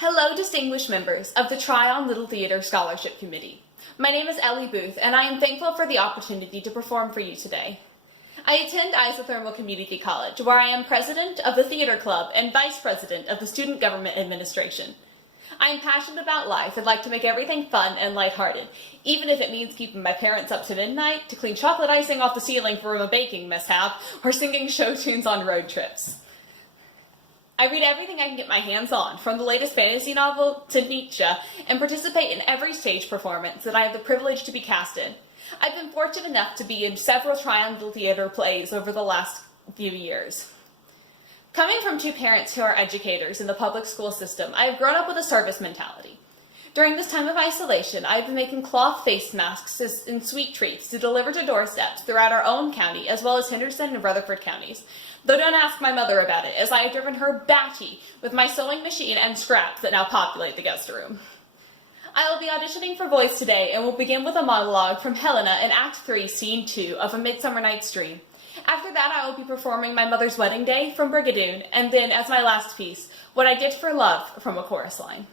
Hello, distinguished members of the Try On Little Theater Scholarship Committee. My name is Ellie Booth, and I am thankful for the opportunity to perform for you today. I attend Isothermal Community College, where I am president of the theater club and vice president of the Student Government Administration. I am passionate about life and like to make everything fun and lighthearted, even if it means keeping my parents up to midnight to clean chocolate icing off the ceiling from a baking mishap or singing show tunes on road trips. I read everything I can get my hands on, from the latest fantasy novel to Nietzsche, and participate in every stage performance that I have the privilege to be cast in. I've been fortunate enough to be in several Try On Little Theater plays over the last few years. Coming from two parents who are educators in the public school system, I have grown up with a service mentality. During this time of isolation, I have been making cloth face masks and sweet treats to deliver to doorsteps throughout our own county, as well as Henderson and Rutherford counties. Though don't ask my mother about it, as I have driven her batty with my sewing machine and scraps that now populate the guest room. I will be auditioning for voice today and will begin with a monologue from Helena in Act 3, Scene 2 of A Midsummer Night's Dream. After that, I will be performing My Mother's Wedding Day from Brigadoon, and then, as my last piece, What I Did for Love from a chorus line.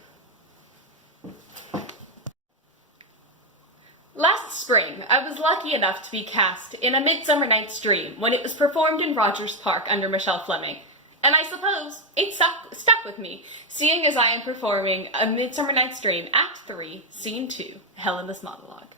Last spring, I was lucky enough to be cast in A Midsummer Night's Dream when it was performed in Rogers Park under Michelle Fleming. And I suppose it stuck with me, seeing as I am performing A Midsummer Night's Dream, Act 3, Scene 2, Helena's monologue.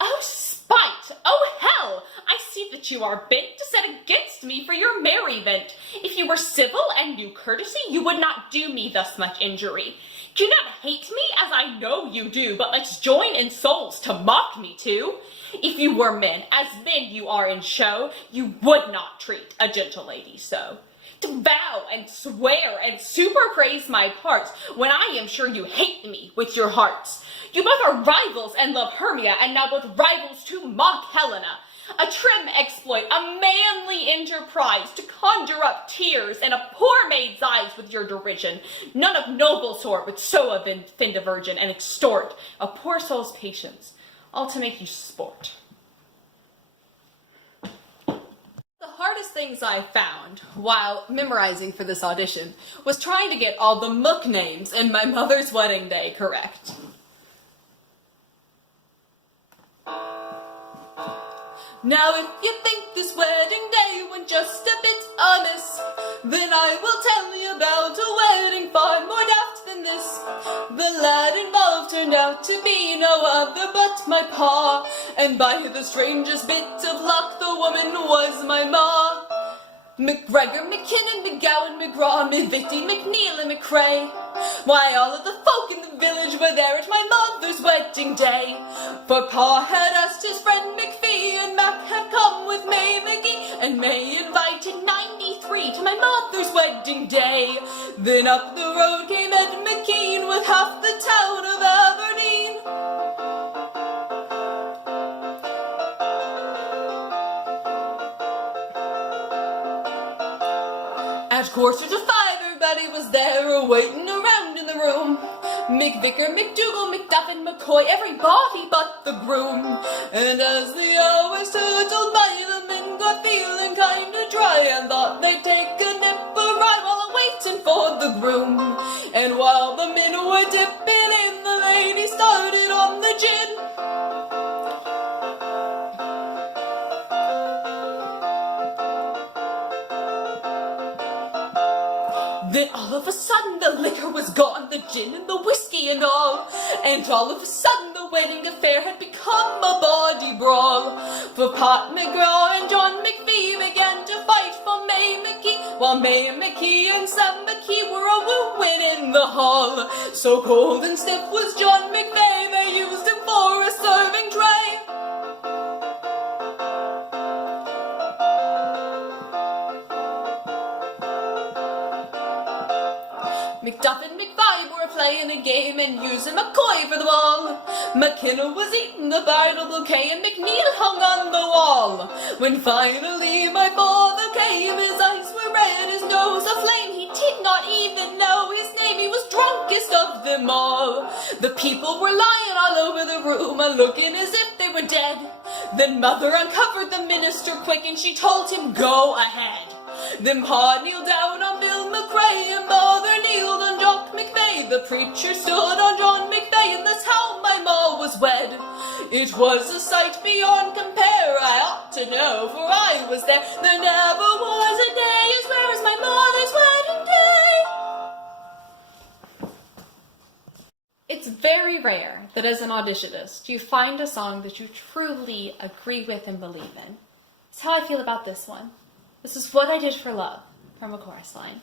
Oh, spite! Oh, hell! I see that you are bent to set against me for your merry vent. If you were civil and knew courtesy, you would not do me thus much injury. Do not hate me, as I know you do, but let's join in souls to mock me too. If you were men, as men you are in show, you would not treat a gentle lady so. To vow and swear and super praise my parts, when I am sure you hate me with your hearts. You both are rivals and love Hermia, and now both rivals to mock Helena. A trim exploit, a manly enterprise, to conjure up tears in a poor maid's eyes with your derision. None of noble sort would so offend a virgin and extort a poor soul's patience, all to make you sport. The hardest things I found while memorizing for this audition was trying to get all the mook names in My Mother's Wedding Day correct. Now if you think this wedding day went just a bit amiss, then I will tell you about a wedding far more daft than this. The lad involved turned out to be no other but my pa, and by the strangest bit of luck the woman was my ma. McGregor, McKinnon, McGowan, McGraw, McVitie, McNeil, and McRae. Why, all of the folk in the village were there at my mother's wedding day. For Pa had asked his friend McPhee, and Mac had come with May McGee, and May invited 93 to my mother's wedding day. Then up the road came Ed McKean with half the town of Aberdeen. At 4:45, everybody was there, waiting around in the room. McVicker, McDougal, McDuffin, McCoy, everybody but the groom. And as the hours hurtled by, the men got feeling kinda dry, and thought they'd take a nip or ride while waiting for the groom. And while the men were dipping in, the lady started on the gin. Then all of a sudden the liquor was gone, the gin and the whiskey and all. And all of a sudden the wedding affair had become a bawdy brawl. For Pat McGraw and John McPhee began to fight for May McKee, while May McKee and Sam McKee were a-wooing in the hall. So cold and stiff was John McVeigh, they used him for a serving tray. McDuff and McVibe were playing a game and using McCoy for the ball. McKenna was eating the bridal bouquet and McNeil hung on the wall. When finally my father came, his eyes were red, his nose aflame. He did not even know his name, he was drunkest of them all. The people were lying all over the room, looking as if they were dead. Then Mother uncovered the minister quick and she told him, go ahead. Then Pa kneeled down on Bill McRae and Mother kneeled on John day the preacher stood on John McVeigh, and that's how my ma was wed. It was a sight beyond compare, I ought to know, for I was there. There never was a day as rare as my mother's wedding day. It's very rare that as an auditionist you find a song that you truly agree with and believe in. That's how I feel about this one. This is What I Did for Love from a chorus line.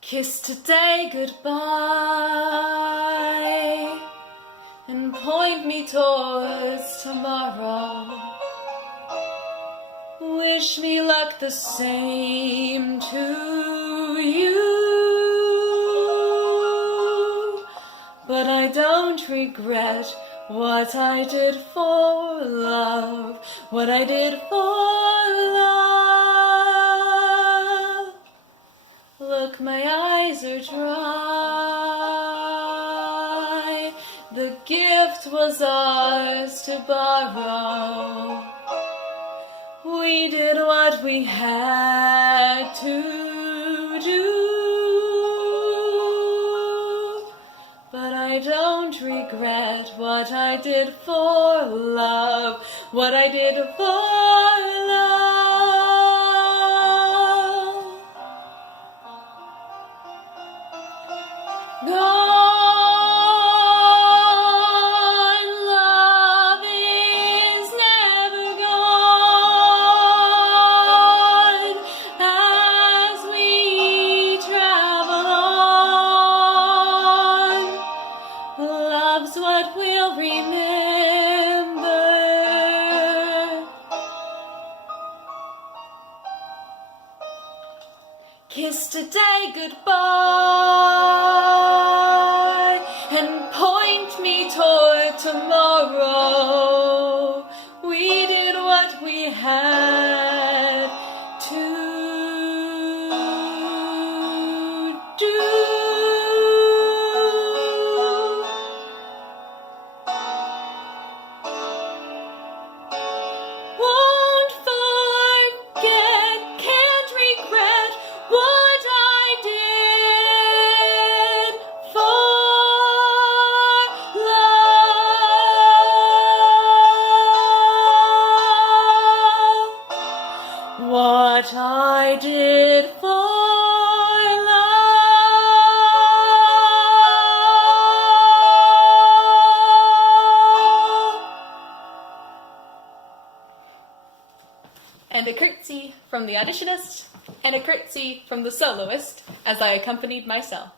Kiss today goodbye and point me towards tomorrow. Wish me luck the same to you, but I don't regret what I did for love, what I did for love. Look, my eyes are dry. The gift was ours to borrow. We did what we had to do, but I don't regret what I did for love, what I did for love. Gone, love is never gone. As we travel on, love's what we'll remember. Kiss today goodbye and point me toward tomorrow. We did what we had to do. Won't forget, can't regret what I did for love. What I did for love. And a curtsy from the auditionist, and a curtsy from the soloist as I accompanied myself.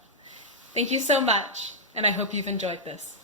Thank you so much, and I hope you've enjoyed this.